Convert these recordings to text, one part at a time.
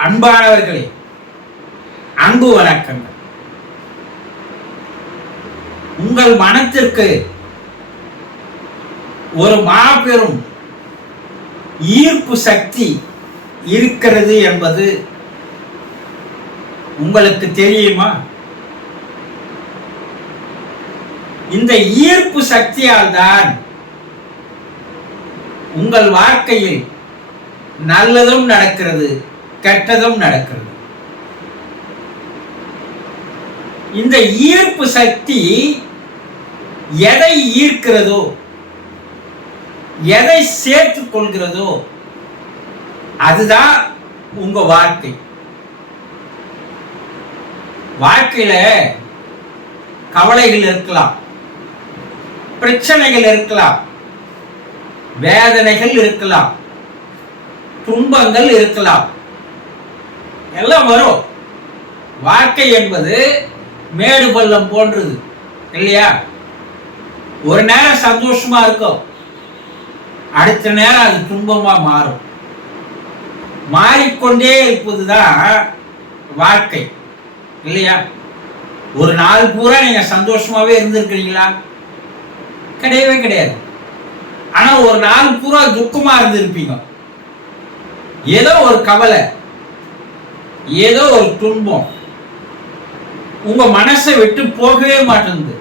அன்பானவர்களே, அன்பு வணக்கங்கள். உங்கள் மனத்திற்கு ஒரு மாபெரும் ஈர்ப்பு சக்தி இருக்கிறது என்பது உங்களுக்கு தெரியுமா? இந்த ஈர்ப்பு சக்தியால் தான் உங்கள் வாழ்க்கையில் நல்லதும் நடக்கிறது, கெட்டதும் நடக்கிறது. இந்த ஈர்ப்பு சக்தி எதை ஈர்க்கிறதோ, எதை சேர்த்துக் கொள்கிறதோ அதுதான் உங்க வாழ்க்கை. வாழ்க்கையில கவலைகள் இருக்கலாம், பிரச்சனைகள் இருக்கலாம், வேதனைகள் இருக்கலாம், துன்பங்கள் இருக்கலாம், எல்லாம் வரும். வாழ்க்கை என்பது மேடு பள்ளம் போன்றது இல்லையா? ஒரு நேரம் சந்தோஷமா இருக்கும், அடுத்த நேரம் அது துன்பமா மாறும். மாறிக்கொண்டே இருப்பதுதான் வாழ்க்கை இல்லையா? ஒரு நாள் பூரா நீங்க சந்தோஷமாவே இருந்திருக்கிறீங்களா? கிடையவே கிடையாது. ஆனா ஒரு நாள் பூரா துக்கமா இருந்திருப்பீங்க. ஏதோ ஒரு கவலை, ஏதோ ஒரு துன்பம் உங்க மனசை விட்டு போகவே மாட்டேங்குது.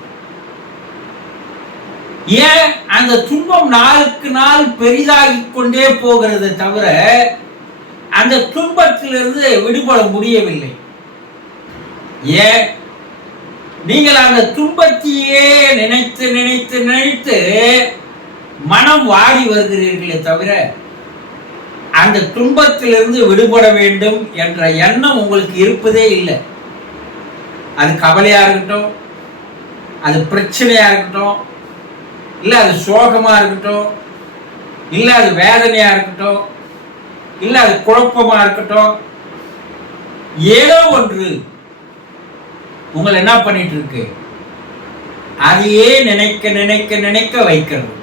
ஏன்? அந்த துன்பம் நாளுக்கு நாள் பெரிதாகி கொண்டே போகிறது தவிர அந்த துன்பத்திலிருந்து விடுபட முடியவில்லை. ஏன்? நீங்கள் அந்த துன்பத்தையே நினைத்து நினைத்து நினைத்து மனம் வாடி வருகிறீர்களே தவிர அந்த துன்பத்திலிருந்து விடுபட வேண்டும் என்ற எண்ணம் உங்களுக்கு இருப்பதே இல்லை. அது கவலையா இருக்கட்டும், அது பிரச்சனையா இருக்கட்டும், இல்ல அது சோகமா இருக்கட்டும், இல்ல அது வேதனையா இருக்கட்டும், இல்ல அது குழப்பமா இருக்கட்டும், ஏதோ ஒன்று உங்களை என்ன பண்ணிட்டு இருக்கு, அதையே நினைக்க நினைக்க நினைக்க வைக்கிறது.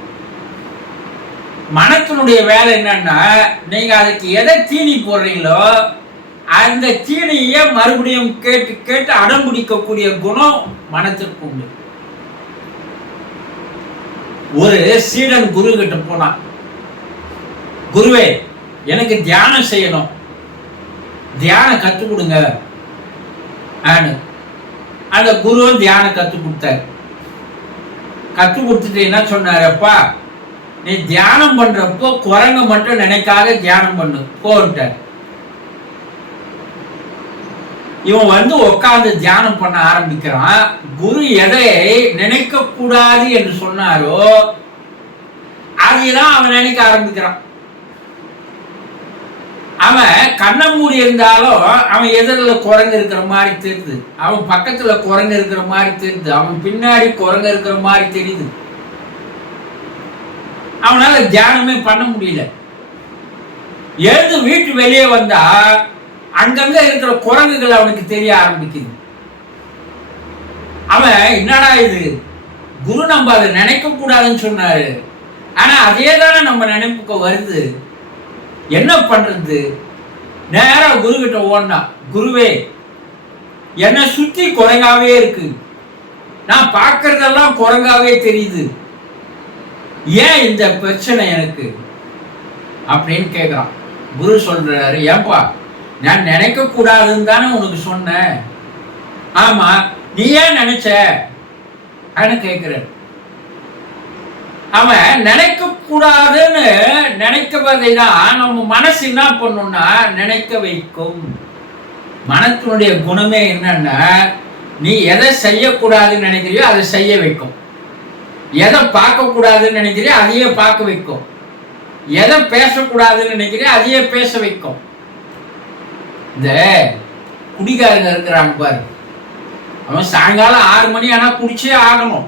மனத்தினுடைய வேலை என்னன்னா, நீங்க அதுக்கு எதை தீனி போடுறீங்களோ அந்த தீனியை மறுபடியும் கேட்டு கேட்டு அடம் பிடிக்கக்கூடிய குணம் மனத்திற்கு உண்டு. ஒரு சீடன் குரு கிட்ட போனான். குருவே, எனக்கு தியானம் செய்யணும், தியானம் கற்றுக் கொடுங்க. அந்த குருவும் தியானம் கற்றுக் கொடுத்தார். கற்றுக் கொடுத்துட்டு என்ன சொன்னாரு, அப்பா நீ தியானம் பண்றப்போ குரங்க மட்டும் நினைக்காத தியானம் பண்ணு போட்டார். இவன் உட்கார்ந்து தியானம் பண்ண ஆரம்பிக்கிறான். குரு எதை நினைக்க கூடாது என்று சொன்னாரோ அதைதான் அவன் நினைக்க ஆரம்பிக்கிறான். அவன் கண்ண மூடி இருந்தாலும் அவன் எதிரில் குரங்கு இருக்கிற மாதிரி தெரியுது, அவன் பக்கத்துல குரங்கு இருக்கிற மாதிரி தெரியுது, அவன் பின்னாடி குரங்கு இருக்கிற மாதிரி தெரியுது. அவனால தியானமே பண்ண முடியல. எழுந்து வீட்டு வெளியே வந்தா அங்கங்க இருக்கிற குரங்குகள் அவனுக்கு தெரிய ஆரம்பிக்குது. அவன் என்னடா இது, குரு நம்ம அதை நினைக்க கூடாதுன்னு சொன்னாரு, ஆனா அதே தானே நம்ம நினைப்புக்கு வருது, என்ன பண்றது? நேரா குரு கிட்ட ஓடினா, குருவே என்னை சுத்தி குரங்காவே இருக்கு, நான் பார்க்கறதெல்லாம் குரங்காவே தெரியுது, ஏன் இந்த பிரச்சனை எனக்கு அப்படின்னு கேட்கிறான். குரு சொல்றாரு, ஏன்பா நான் நினைக்க கூடாதுன்னு தானே உனக்கு சொன்னேன், ஆமா நீ ஏன் நினைச்ச கேட்கிறார். அவன் நினைக்க கூடாதுன்னு நினைக்கவதை தான் நம்ம மனசு என்ன பண்ணும்னா நினைக்க வைக்கும். மனத்தினுடைய குணமே என்னன்னா, நீ எதை செய்யக்கூடாதுன்னு நினைக்கிறியோ அதை செய்ய வைக்கும், எதை பார்க்க கூடாதுன்னு நினைக்கிறியோ அதையே பார்க்க வைக்கும், எதை பேசக்கூடாதுன்னு நினைக்கிறியோ அதையே பேச வைக்கும். இந்த குடிகாரங்க இருக்கிறாங்க பாரு, அவன் சாயங்காலம் 6 மணி ஆனா குடிச்சே ஆகணும்.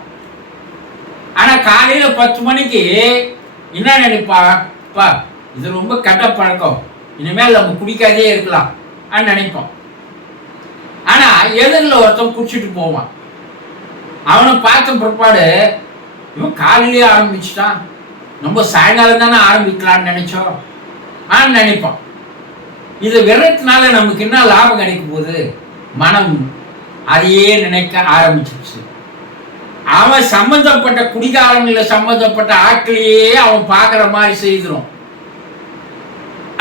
ஆனா காலையில 10 மணிக்கு என்ன நினைப்பா, இது ரொம்ப கெட்ட பழக்கம், இனிமேல் நம்ம குடிக்காதே இருக்கலாம் நினைப்போம். ஆனா எதிரில் ஒருத்தன் குடிச்சிட்டு போவான், அவனை பார்த்த பிற்பாடு இவன் காலையிலேயே ஆரம்பிச்சுட்டான், நம்ம சாயங்காலம் தானே ஆரம்பிக்கலான்னு நினைச்சோம் நினைப்பான். இது விடுறதுனால நமக்கு என்ன லாபம் கிடைக்க போகுது? மனம் அதையே நினைக்க ஆரம்பிச்சிருச்சு. அவன் சம்பந்தப்பட்ட குடிகாரங்கள சம்பந்தப்பட்ட ஆட்களையே அவன் பார்க்குற மாதிரி செய்திரும்.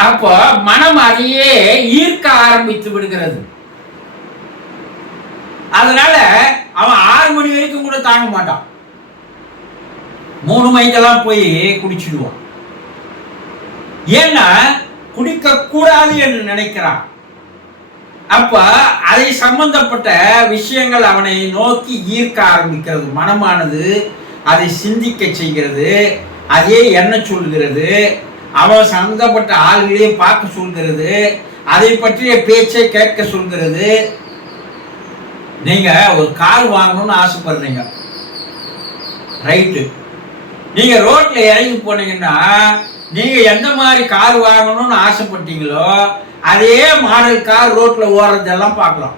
அப்போ மனம் அதையே ஈர்க்க ஆரம்பித்து விடுகிறது. அதனால அவன் 6 மணி வரைக்கும் கூட தாங்க மாட்டான். 3 மணிக்கெல்லாம் போய் குடிச்சிடுவான். ஏன்னா குடிக்க கூடாது என்று நினைக்கிறான். அப்ப அதை சம்பந்தப்பட்ட விஷயங்கள் அவனை நோக்கி ஈர்க்க ஆரம்பிக்கிறது. மனமானது அதை சிந்திக்க செய்கிறது, அதே என்ன சொல்கிறது, அவன் சம்பந்தப்பட்ட ஆள்களையே பார்க்க சொல்கிறது, அதை பற்றிய பேச்சை கேட்க சொல்கிறது. நீங்க ஒரு கார் வாங்கணும்னு ஆசைப்படுறீங்க, ரைட்டு. நீங்க ரோட்ல இறங்கி போனீங்கன்னா நீங்க எந்த மாதிரி கார் வாங்கணும்னு ஆசைப்பட்டீங்களோ அதே மாடல் கார் ரோட்ல ஓடுறதெல்லாம் பார்க்கலாம்.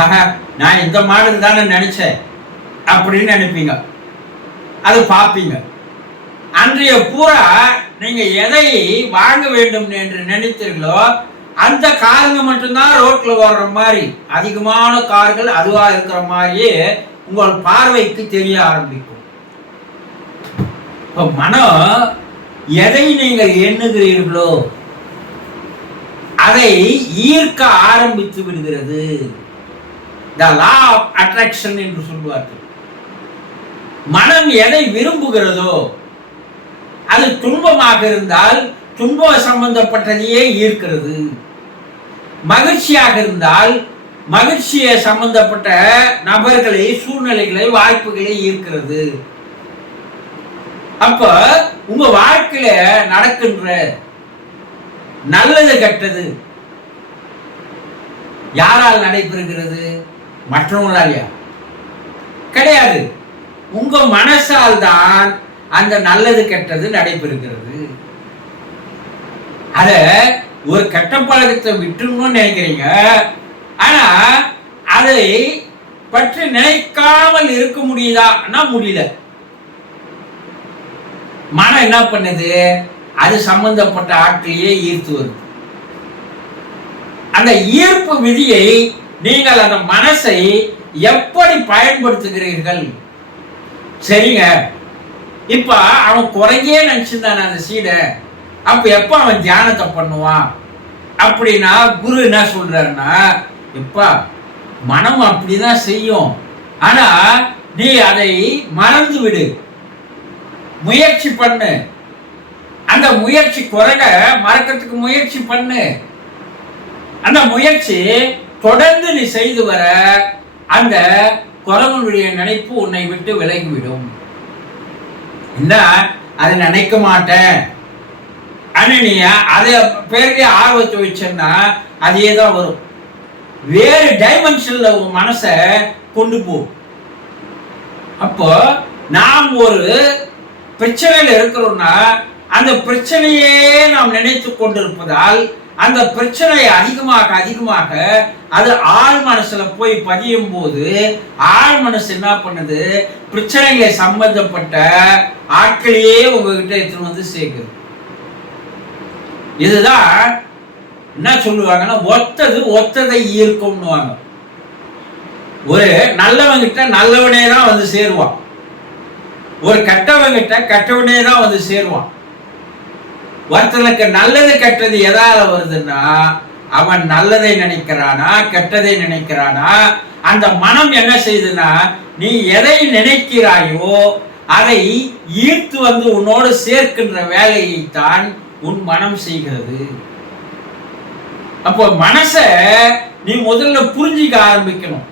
ஆஹா, நான் இந்த மாடல் தானே நினைச்சேன் அப்படின்னு நினைப்பீங்க, அது பார்ப்பீங்க. அன்றைய பூரா நீங்க எதை வாங்க வேண்டும் என்று நினைத்தீர்களோ அந்த காருங்க மட்டும்தான் ரோட்ல ஓடுற மாதிரி, அதிகமான கார்கள் அதுவா இருக்கிற மாதிரியே உங்கள் பார்வைக்கு தெரிய ஆரம்பிக்கும். இப்ப மனம் எதை நீங்கள் எண்ணுகிறீர்களோ அதை ஈர்க்க ஆரம்பித்து விடுகிறது. த லா ஆஃப் அட்ராக்ஷன் என்று சொல்வார்கள். மனம் எதை விரும்புகிறதோ, அது துன்பமாக இருந்தால் துன்பம் சம்பந்தப்பட்டதையே ஈர்க்கிறது. மகிழ்ச்சியாக இருந்தால் மகிழ்ச்சியை சம்பந்தப்பட்ட நபர்களை, சூழ்நிலைகளை, வாய்ப்புகளை ஈர்க்கிறது. அப்ப உங்க வாழ்க்கையில நடக்கின்ற நல்லது கெட்டது யாரால் நடைபெறுகிறது? மற்றவங்களாலையா? கிடையாது. உங்க மனசால் தான் அந்த நல்லது கெட்டது நடைபெறுகிறது. அத ஒரு கெட்ட பழக்கத்தை விட்டுணும்னு நினைக்கிறீங்க, ஆனா அதை பற்றி நினைக்காமல் இருக்க முடியுதான்னா முடியல. மனம் என்ன பண்ணுது? அது சம்பந்தப்பட்ட ஆட்களையே ஈர்த்து வருது. அந்த ஈர்ப்பு விதியை நீங்கள் அந்த மனசை எப்படி பயன்படுத்துகிறீர்கள்? சரிங்க, இப்ப அவன் குறைஞ்சே நினைச்சிருந்தான அந்த சீடை, அப்ப எப்ப அவன் தியானத்தை பண்ணுவான் அப்படின்னா குரு என்ன சொல்றாருன்னா, எப்பா மனம் அப்படிதான் செய்யும், ஆனா நீ அதை மறந்து விடு, முயற்சி பண்ணு. அந்த முயற்சி குறைக மறக்கிறதுக்கு முயற்சி பண்ணு. அந்த முயற்சி தொடர்ந்து நீ செய்து வர அந்த குரவனுடைய நினைப்பு உன்னை விட்டு விலகிவிடும். என்ன அதை நினைக்க மாட்டேன் நீ அதை பேருக்கே ஆர்வத்தை வச்சேன்னா அதே தான் வரும். வேறு டைமென்ஷன்ல உன் மனசை கொண்டு போ. அப்போ நாம் ஒரு பிரச்சனையில் இருக்கிறோம்னா அந்த பிரச்சனையே நாம் நினைத்து கொண்டிருப்பதால் அந்த பிரச்சனை அதிகமாக அதிகமாக அது ஆழ் மனசுல போய் பதியும் போது ஆழ் மனசு என்ன பண்ணுது? பிரச்சனைகளை சம்பந்தப்பட்ட ஆட்களையே உங்ககிட்ட எடுத்துன்னு வந்து சேர்க்குது. இதுதான் என்ன சொல்லுவாங்கன்னா, ஒத்தது ஒத்ததை ஈர்க்கும்னுவாங்க. ஒரு நல்லவங்கிட்ட நல்லவனே தான் வந்து சேருவான், ஒரு கெட்டவங்கிட்ட கெட்டவனே தான் வந்து சேருவான். ஒருத்தனுக்கு நல்லது கெட்டது எதால வருதுன்னா அவன் நல்லதை நினைக்கிறானா கெட்டதை நினைக்கிறானா, அந்த மனம் என்ன செய்யுதுன்னா நீ எதை நினைக்கிறாயோ அதை ஈர்த்து வந்து உன்னோடு சேர்க்கின்ற வேலையை தான் உன் மனம் செய்கிறது. அப்போ மனச நீ முதல்ல புரிஞ்சிக்க ஆரம்பிக்கணும்.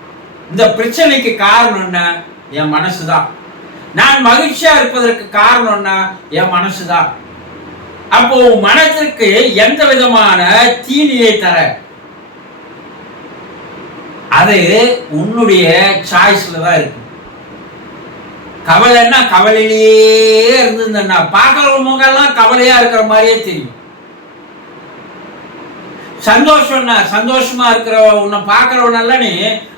இந்த பிரச்சனைக்கு காரணம் என்ன? என் மனசுதான். நான் மகிழ்ச்சியா இருப்பதற்கு காரணம் என்ன? என் மனசுதான். அப்போ மனத்திற்கு எந்த விதமான தீனியை தர அது உன்னுடைய சாய்ஸ்ல தான் இருக்கு. கவலைன்னா கவலையிலேயே இருந்ததுன்னா பார்க்கறவங்க எல்லாம் கவலையா இருக்கிற மாதிரியே தெரியும். சந்தோஷம்னா சந்தோஷமா இருக்கிற உன்னை பார்க்கறவனெல்லாம் நீ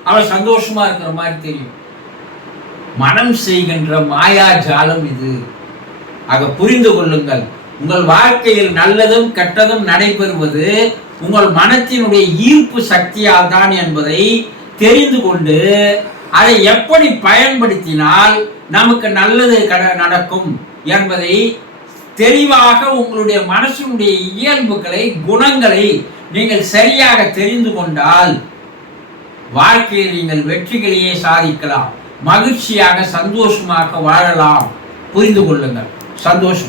அவன் சந்தோஷமா இருக்கிற மாதிரி தெரியும். மனம் செய்கின்ற மாயா ஜாலம் இது. ஆக புரிந்து கொள்ளுங்கள், உங்கள் வாழ்க்கையில் நல்லதும் கெட்டதும் நடைபெறுவது உங்கள் மனத்தினுடைய ஈர்ப்பு சக்தியால் தான் என்பதை தெரிந்து கொண்டு அதை எப்படி பயன்படுத்தினால் நமக்கு நல்லது நடக்கும் என்பதை தெளிவாக உங்களுடைய மனசினுடைய இயல்புகளை, குணங்களை நீங்கள் சரியாக தெரிந்து கொண்டால் வாழ்க்கையில் நீங்கள் வெற்றிகளையே சாதிக்கலாம். மகிழ்ச்சியாக, சந்தோஷமாக வாழலாம். புரிந்து கொள்ளுங்கள். சந்தோஷம்.